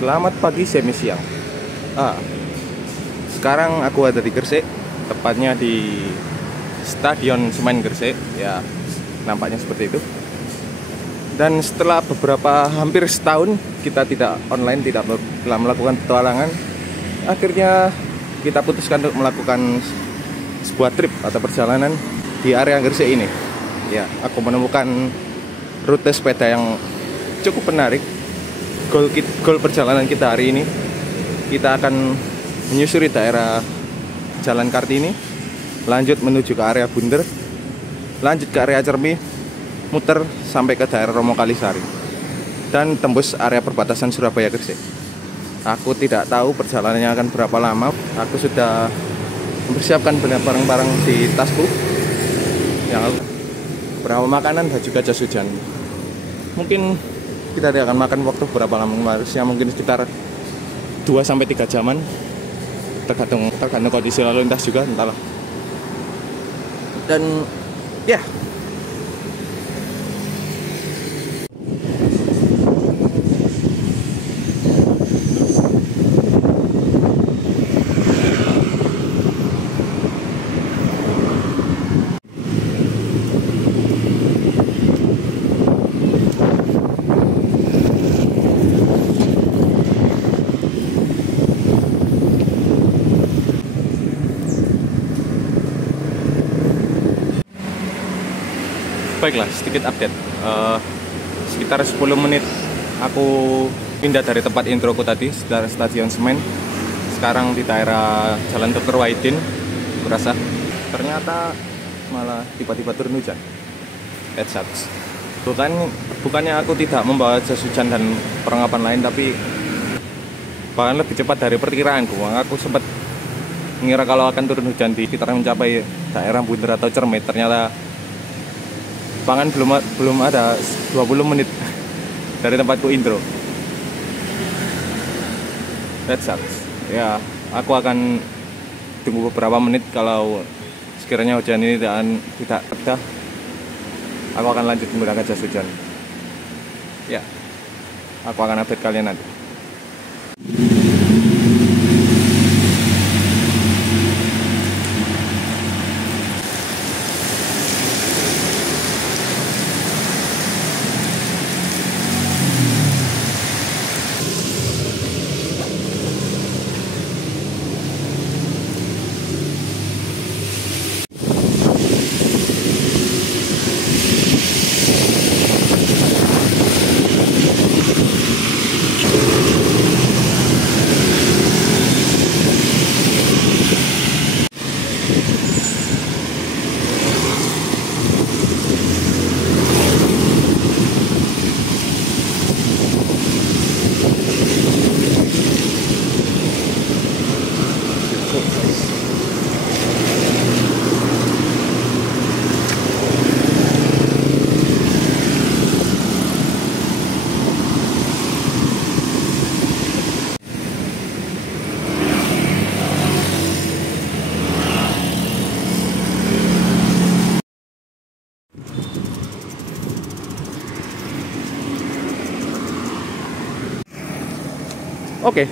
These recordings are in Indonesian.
Selamat pagi semi siang. Sekarang aku ada di Gresik, tepatnya di Stadion Semain Gresik. Ya, nampaknya seperti itu. Dan setelah hampir setahun kita tidak online, tidak melakukan petualangan, akhirnya kita putuskan untuk melakukan sebuah trip atau perjalanan di area Gresik ini. Ya, aku menemukan rute sepeda yang cukup menarik. Goal perjalanan kita hari ini, kita akan menyusuri daerah Jalan Kartini, lanjut menuju ke area Bunder, lanjut ke area Cermi, muter sampai ke daerah Romo Kalisari, dan tembus area perbatasan Surabaya Gresik. Aku tidak tahu perjalanannya akan berapa lama. Aku sudah mempersiapkan barang-barang di tasku, yang beberapa makanan dan juga jas hujan. Mungkin kita tidak akan makan waktu berapa lama, harusnya mungkin sekitar 2-3 jaman, tergantung kondisi lalu lintas juga, entahlah. Dan ya, baiklah, sedikit update. Sekitar 10 menit aku pindah dari tempat introku tadi, Stadion Semain. Sekarang di daerah Jalan Dr. Wahidin, kurasa. Ternyata malah tiba-tiba turun hujan. That sucks. Bukannya aku tidak membawa jas hujan dan perlengkapan lain, tapi bahkan lebih cepat dari perkiraanku. Aku sempat mengira kalau akan turun hujan di sekitar mencapai daerah Bunder atau Cermet. Ternyata bahkan belum ada 20 menit dari tempatku intro. That sucks. Ya, aku akan tunggu beberapa menit. Kalau sekiranya hujan ini tidak reda, aku akan lanjut menggunakan jas hujan. Ya, aku akan update kalian nanti. Oke,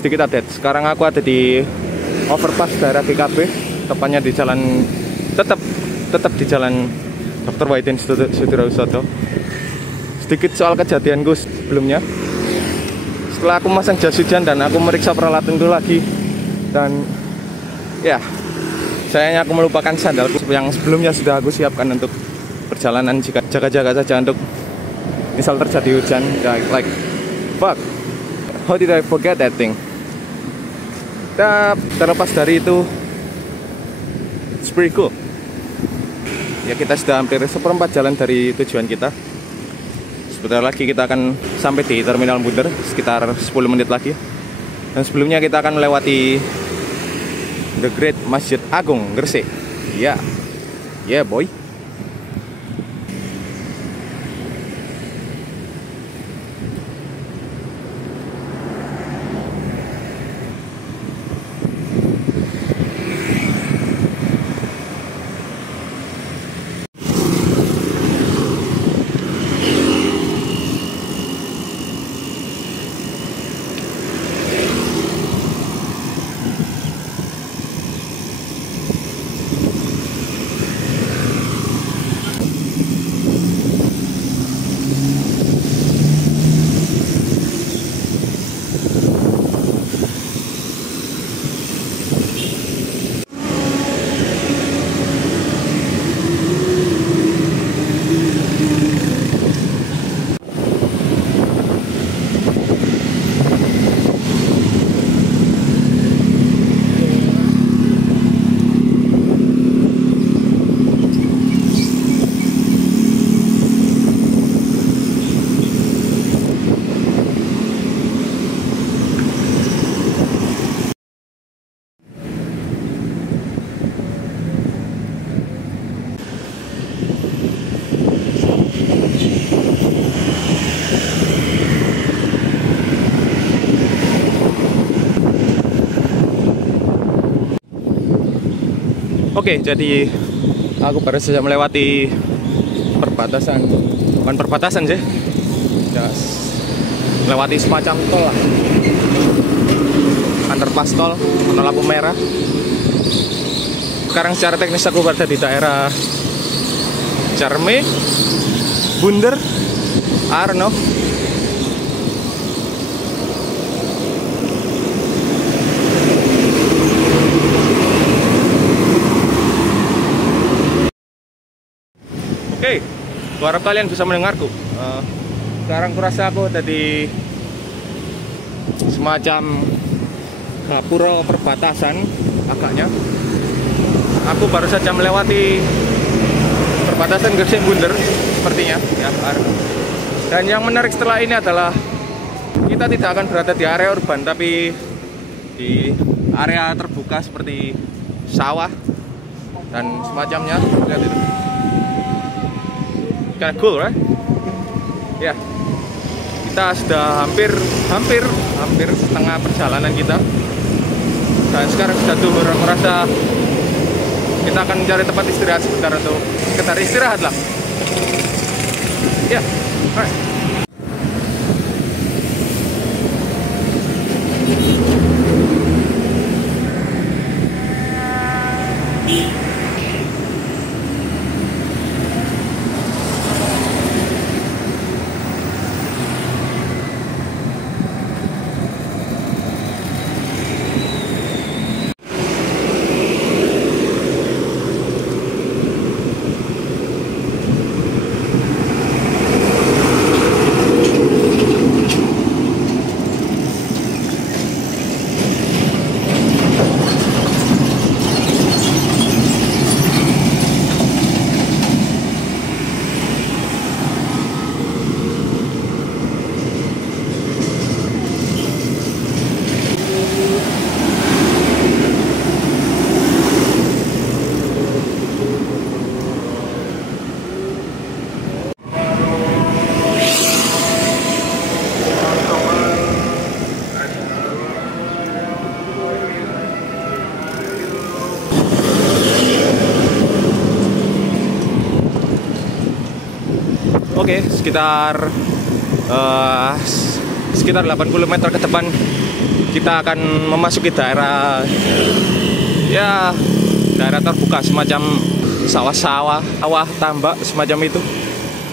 sedikit update. Sekarang aku ada di overpass daerah GKB, tepatnya di jalan tetap di jalan Dr. Wahidin Sudirohusodo. Sedikit soal kejadianku sebelumnya. Setelah aku masang jas hujan dan aku meriksa peralatan itu lagi, dan ya, sayangnya aku melupakan sandalku yang sebelumnya sudah aku siapkan untuk perjalanan, jika jaga-jaga saja untuk misal terjadi hujan. Like fuck, how did I forget that thing? Terlepas dari itu, it's pretty cool. Ya, kita sudah hampir seperempat jalan dari tujuan kita. Sebentar lagi kita akan sampai di Terminal Bunder, sekitar 10 menit lagi. Dan sebelumnya kita akan melewati The Great Masjid Agung Gresik. Ya, yeah boy. Oke, jadi aku baru saja melewati perbatasan, bukan perbatasan sih, ya, melewati semacam tol lah, underpass tol, lampu merah. Sekarang secara teknis aku berada di daerah Cerme, Bunder, Arno. Oke, aku harap kalian bisa mendengarku. Sekarang kurasa aku ada di semacam gapura perbatasan agaknya. Aku baru saja melewati perbatasan Gresik Bunder sepertinya ya. Dan yang menarik setelah ini adalah kita tidak akan berada di area urban, tapi di area terbuka seperti sawah dan semacamnya. Lihat itu. Kinda cool, right? Ya, kita sudah hampir setengah perjalanan kita, dan sekarang sudah duhur. Aku rasa kita akan mencari tempat istirahat sebentar untuk sekedar istirahat lah. Ya, alright. Oke, sekitar 80 meter ke depan kita akan memasuki daerah, ya, daerah terbuka semacam sawah-sawah, sawah tambak semacam itu,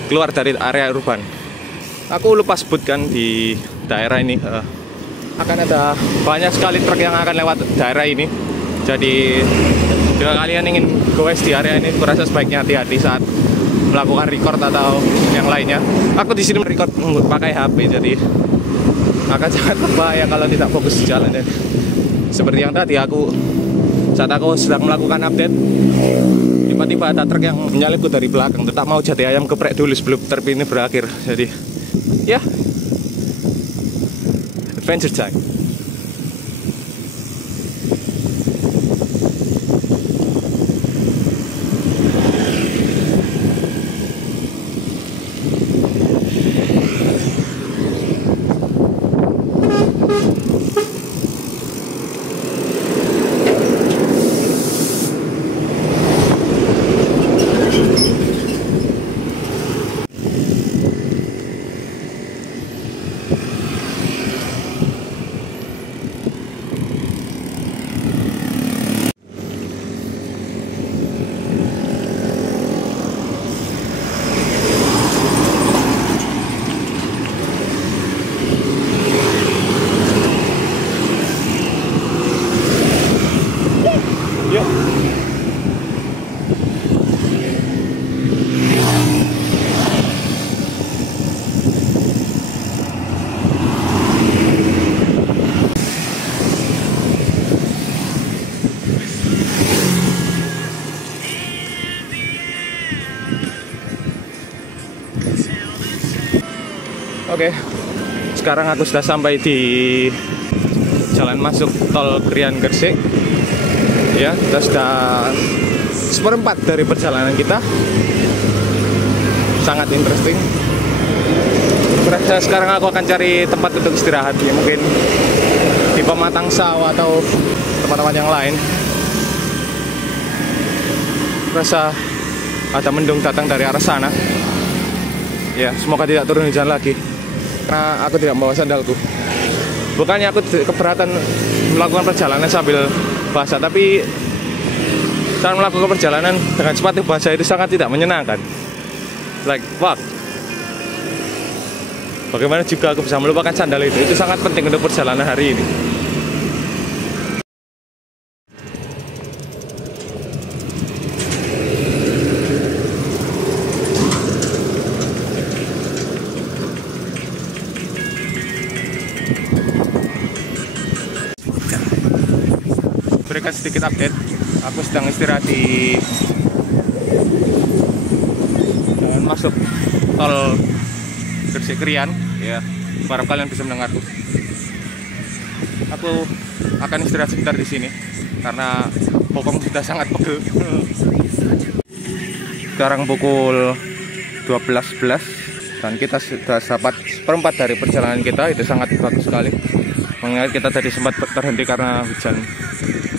keluar dari area urban. Aku lupa sebutkan di daerah ini akan ada banyak sekali truk yang akan lewat daerah ini. Jadi jika kalian ingin goes di area ini, kurasa sebaiknya hati-hati saat melakukan record atau yang lainnya. Aku di sini record pakai HP, jadi akan sangat berbahaya kalau tidak fokus di jalan. Dan seperti yang tadi saat aku sedang melakukan update, tiba-tiba ada truk yang menyalipku dari belakang. Tak mau jati ayam geprek dulu sebelum trip ini berakhir. Jadi ya, adventure time. Oke, sekarang aku sudah sampai di jalan masuk tol Krian Gresik. Ya, kita sudah seperempat dari perjalanan kita. Sangat interesting. Sekarang aku akan cari tempat untuk istirahat, ya mungkin di pematang sawah atau tempat-tempat yang lain. rasa ada mendung datang dari arah sana. Ya, semoga tidak turun hujan lagi. Karena aku tidak membawa sandalku. Bukannya aku keberatan melakukan perjalanan sambil basah, tapi saat melakukan perjalanan dengan sepatu basah itu sangat tidak menyenangkan. Like, fuck. Bagaimana juga aku bisa melupakan sandal itu? Itu sangat penting untuk perjalanan hari ini. Berikan sedikit update. Aku sedang istirahat di masuk tol Gresik Krian. Ya, harap kalian bisa mendengarku. Aku akan istirahat sebentar di sini karena bokong sudah sangat pegel. Sekarang pukul 12.11 dan kita sudah dapat seperempat dari perjalanan kita. Itu sangat bagus sekali. Mengingat kita tadi sempat terhenti karena hujan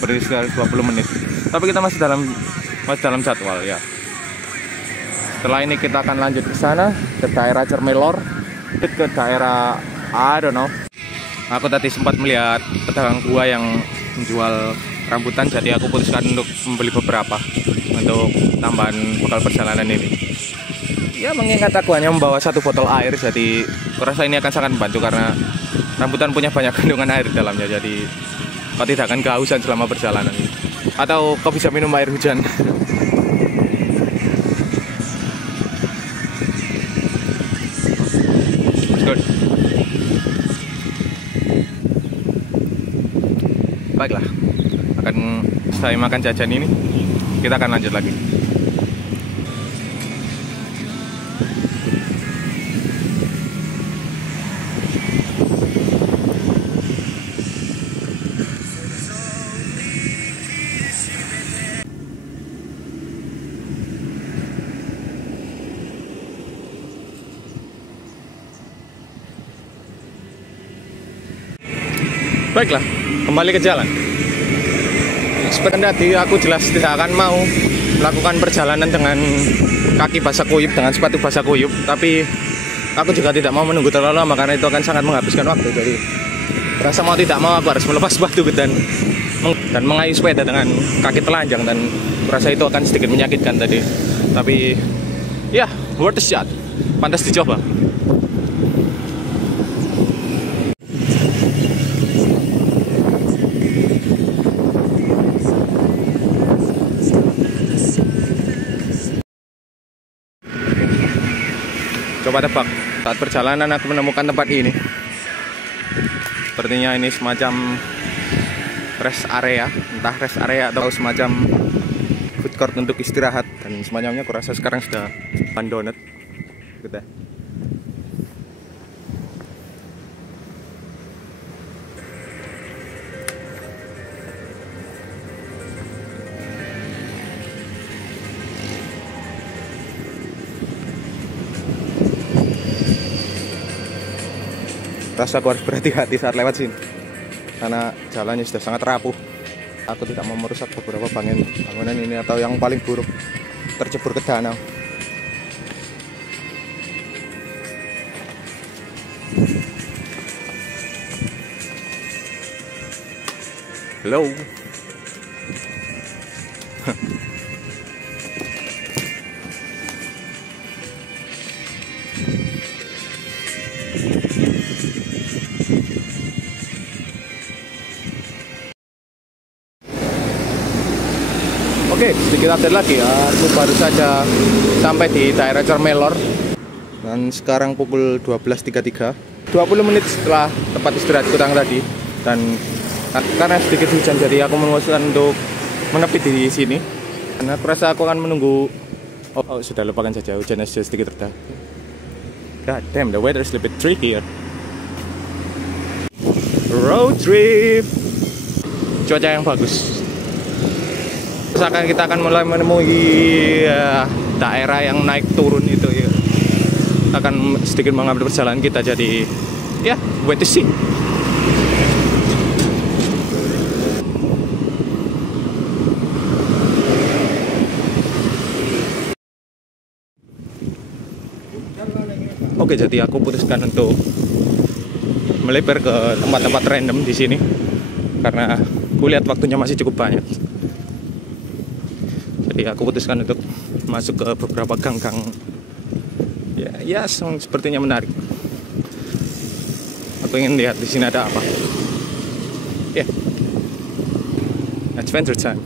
berdiri sekitar 20 menit. Tapi kita masih dalam jadwal ya. Setelah ini kita akan lanjut ke sana, ke daerah Cermelor, ke daerah I don't know. Aku tadi sempat melihat pedagang gua yang menjual rambutan, jadi aku putuskan untuk membeli beberapa untuk tambahan bekal perjalanan ini. Ya, mengingat aku hanya membawa 1 botol air, jadi kurasa ini akan sangat membantu karena rambutan punya banyak kandungan air di dalamnya, jadi kau tidak akan kehausan selama perjalanan. Atau kau bisa minum air hujan. Good. Baiklah, akan saya makan jajan ini, kita akan lanjut lagi. Baiklah, kembali ke jalan. Seperti tadi, aku jelas tidak akan mau melakukan perjalanan dengan kaki basah kuyup, dengan sepatu basah kuyup. Tapi aku juga tidak mau menunggu terlalu lama karena itu akan sangat menghabiskan waktu. Jadi rasa mau tidak mau aku harus melepas sepatu dan mengayuh sepeda dengan kaki telanjang, dan rasa itu akan sedikit menyakitkan tadi. Tapi ya, worth a shot, pantas dicoba. Coba tebak, saat perjalanan aku menemukan tempat ini. Sepertinya ini semacam rest area, entah rest area atau semacam food court untuk istirahat dan semacamnya. Aku rasa sekarang sudah abandoned. Gitu ya. Rasa aku harus berhati-hati saat lewat sini karena jalannya sudah sangat rapuh. Aku tidak mau merusak beberapa bangunan ini, atau yang paling buruk tercebur ke danau. Hello. Oke, sedikit update lagi ya. Aku baru saja sampai di daerah Cermelor dan sekarang pukul 12.33, 20 menit setelah tempat istirahatku tadi. Dan karena sedikit hujan, jadi aku memutuskan untuk menepi di sini. Dan aku rasa aku akan menunggu. Oh, sudah, lupakan saja, hujannya sudah sedikit reda. God damn, the weather is a little bit tricky here. Road trip, cuaca yang bagus. Kita akan mulai menemui daerah yang naik turun itu ya. Akan sedikit mengambil perjalanan kita, jadi ya, wait to see. Oke, jadi aku putuskan untuk melebar ke tempat-tempat random di sini karena kulihat waktunya masih cukup banyak. Jadi aku putuskan untuk masuk ke beberapa gang-gang. Ya, sepertinya menarik. Aku ingin lihat di sini ada apa. Ya, adventure time.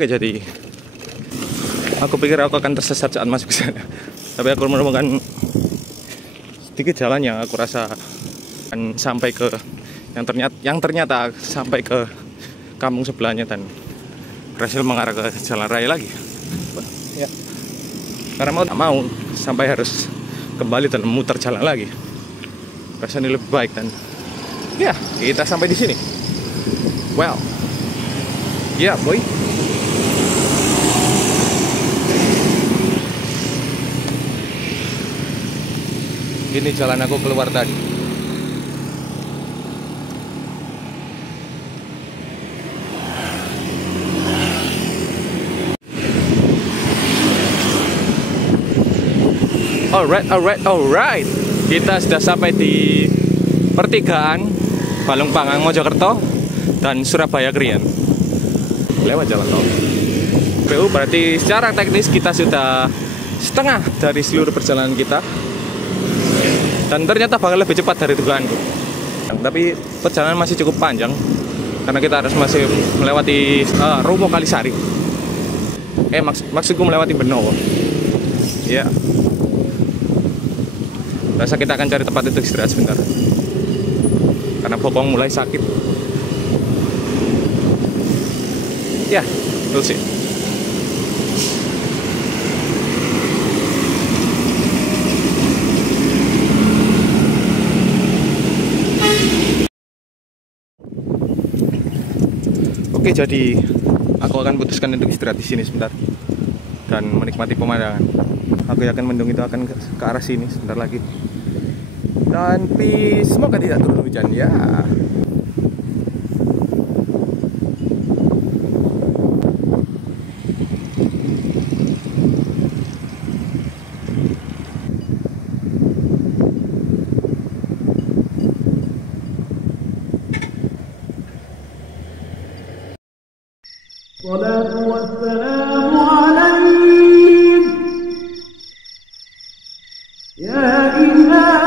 Oke, jadi aku pikir aku akan tersesat saat masuk ke sana. Tapi aku menemukan sedikit jalan yang aku rasa akan sampai ke yang ternyata sampai ke kampung sebelahnya dan berhasil mengarah ke jalan raya lagi. Ya. Karena mau tak mau sampai harus kembali dan memutar jalan lagi. Rasanya lebih baik dan ya, kita sampai di sini. Well. Ya, boy. Ini jalan aku keluar tadi. Alright. Kita sudah sampai di pertigaan Balongpangang Mojokerto dan Surabaya Krian. Lewat jalan tol. PU berarti secara teknis kita sudah setengah dari seluruh perjalanan kita. Dan ternyata bakal lebih cepat dari dugaanku. Tapi perjalanan masih cukup panjang karena kita harus masih melewati Romo Kalisari. Maksudku melewati Benowo. Ya. Rasa kita akan cari tempat untuk istirahat sebentar. Karena bokong mulai sakit. Ya, we'll see. Oke, jadi aku akan putuskan untuk istirahat di sini sebentar dan menikmati pemandangan. Aku yakin mendung itu akan ke arah sini sebentar lagi. Dan semoga tidak turun hujan ya. Salatu wassalamu alaihi ya ilahi